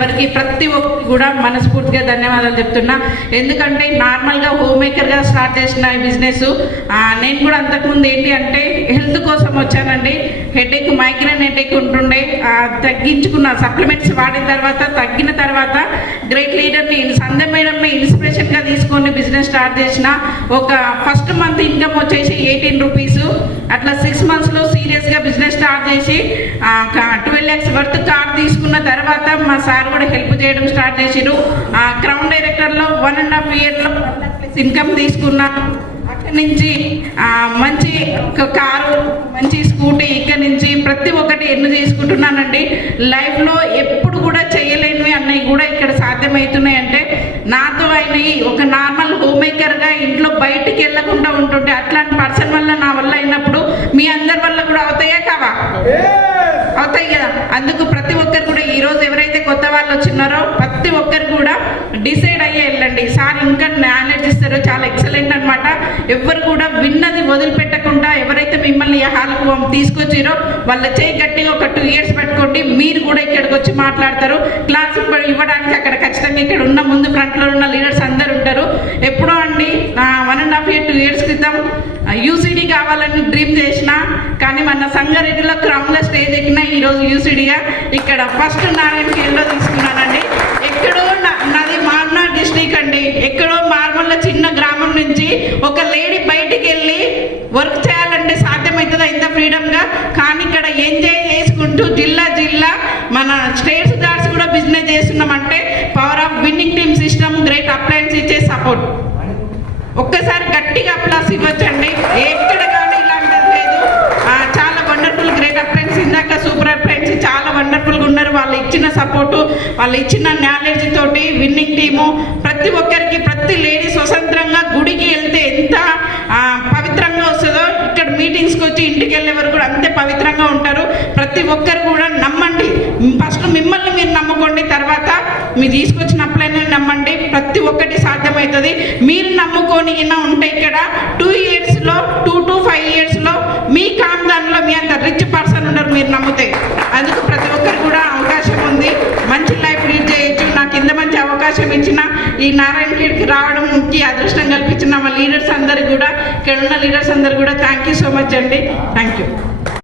ఎవరికి ప్రతి ఒక్కరికి కూడా మనస్ఫూర్తిగా ధన్యవాదాలు చెప్తున్నా. ఎందుకంటే నార్మల్గా హోమ్ మేకర్గా స్టార్ట్ చేసిన ఈ బిజినెస్ నేను కూడా అంతకుముందు ఏంటి అంటే హెల్త్ కోసం వచ్చానండి. హెడేక్, మైగ్రేన్ హెడేక్ ఉంటుండే, తగ్గించుకున్న సప్లిమెంట్స్ వాడిన తర్వాత తగ్గిన తర్వాత గ్రేట్ లీడర్ని సంధ్య మేడంని ఇన్స్పిరేషన్గా తీసుకొని బిజినెస్ స్టార్ట్ చేసిన. ఒక ఫస్ట్ మంత్ ఇన్కమ్ వచ్చేసి 18 రూపీస్. అట్లా 6 మంత్స్లో సీరియస్గా బిజినెస్ స్టార్ట్ చేసి 12 lakhs వర్త్ కార్డ్ తీసుకున్న తర్వాత మా సార్ కూడా హెల్ప్ చేయడం స్టార్ట్ చేసిరు. క్రౌన్ డైరెక్టర్లో 1.5 yearలో ఇన్కమ్ తీసుకున్నా. అక్కడి నుంచి మంచి కారు, మంచి స్కూటీ, ఇక్కడి నుంచి ప్రతి ఒక్కటి ఎన్ను తీసుకుంటున్నానండి. లైఫ్లో ఎప్పుడు కూడా చేయలేనివి అన్నవి కూడా ఇక్కడ సాధ్యమవుతున్నాయి. అంటే నాతో అయినవి ఒక నార్మల్ హోమ్ మేకర్గా ఇంట్లో బయటికి వెళ్ళకుండా ఉంటుంటే అట్లాంటి పర్సన్ వల్ల నా వల్ల అయినప్పుడు మీ అందరి వల్ల కూడా అవుతాయా కావా? అవుతాయి కదా. అందుకు ప్రతి ఒక్కరు కూడా ఈరోజు ఎవరైతే కొత్త వాళ్ళు వచ్చినారో ప్రతి ఒక్కరు కూడా డిసైడ్ అయ్యే వెళ్ళండి. సార్ ఇంకా నాలెడ్జ్ ఇస్తారో చాలా ఎక్సలెంట్ అనమాట. ఎవరు కూడా విన్నది వదిలిపెట్టకుండా ఎవరైతే మిమ్మల్ని ఈ హాల్కు తీసుకొచ్చిరో వాళ్ళ చేయి గట్టిగా ఒక 2 years పెట్టుకోండి. మీరు కూడా ఇక్కడికి వచ్చి మాట్లాడతారు. క్లాస్ ఇవ్వడానికి అక్కడ ఖచ్చితంగా ఇక్కడ ఉన్న ముందు ఫ్రంట్లో ఉన్న లీడర్స్ అందరు ఉంటారు. ఎప్పుడో అండి 1.5 year 2 years క్రితం యూసీడీ కావాలని డ్రీమ్ చేసిన, కానీ మన సంగారెడ్డిలో క్రౌన్లో స్టేజ్ ఎక్కిన ఈరోజు యూసీడీగా ఇక్కడ ఫస్ట్ నారాయణఖేడ్లో తీసుకున్నానండి. ఎక్కడో నాది మాల్నా డిస్ట్రిక్ట్ అండి. ఎక్కడో మార్మల్ల చిన్న గ్రామం నుంచి ఒక లేడీ బయటికి వెళ్ళి వర్క్ చేయాలంటే సాధ్యమవుతుందా ఇంత ఫ్రీడమ్గా? కానీ ఇక్కడ ఎంజాయ్ చేసుకుంటూ జిల్లా మన స్టేట్స్ దాట్స్ కూడా బిజినెస్ చేస్తున్నామంటే power of winning team system, great appliances ఇచ్చే సపోర్ట్. ఒక్కసారి గట్టిగా అప్లాస్ ఇవ్వచ్చండి. ఎక్కడ కానీ ఇలాంటిది లేదు. చాలా వండర్ఫుల్ గ్రేట్ అప్లయన్స్. ఇందాక సూపర్ అప్లయన్స్ చాలా వండర్ఫుల్గా ఉన్నారు. వాళ్ళు ఇచ్చిన సపోర్టు, వాళ్ళు ఇచ్చిన నాలెడ్జ్ తోటి విన్నింగ్ టీము ప్రతి ఒక్కరికి, ప్రతి లేడీ స్వతంత్రంగా గుడికి వెళ్తే ఎంత పవిత్రంగా వస్తుందో ఇక్కడ మీటింగ్స్కి వచ్చి ఇంటికి వెళ్ళే వరకు కూడా అంతే పవిత్రంగా ఉంటారు. ప్రతి ఒక్కరు కూడా నమ్మండి. ఫస్ట్ మిమ్మల్ని మీరు నమ్ముకోండి, తర్వాత మీరు తీసుకొచ్చిన అప్లైనే నమ్మండి. ప్రతి ఒక్కటి సాధ్యమవుతుంది. మీరు నమ్ముకొని ఉంటే ఇక్కడ 2 yearsలో 2 to 5 yearsలో మీ కామ్దాన్లో మీ అంత రిచ్ పర్సన్ ఉండరు మీరు నమ్మితే. అందుకు ప్రతి ఒక్కరు కూడా అవకాశం ఉంది. మంచి లైఫ్ లీడ్ చేయొచ్చు. నాకు ఇంత మంచి అవకాశం ఇచ్చిన ఈ నారాయణఖేడ్కి రావడంకి అదృష్టం కల్పించిన మా లీడర్స్ అందరికి కూడా, ఇక్కడ ఉన్న లీడర్స్ అందరు కూడా థ్యాంక్ యూ సో మచ్ అండి. Thank you.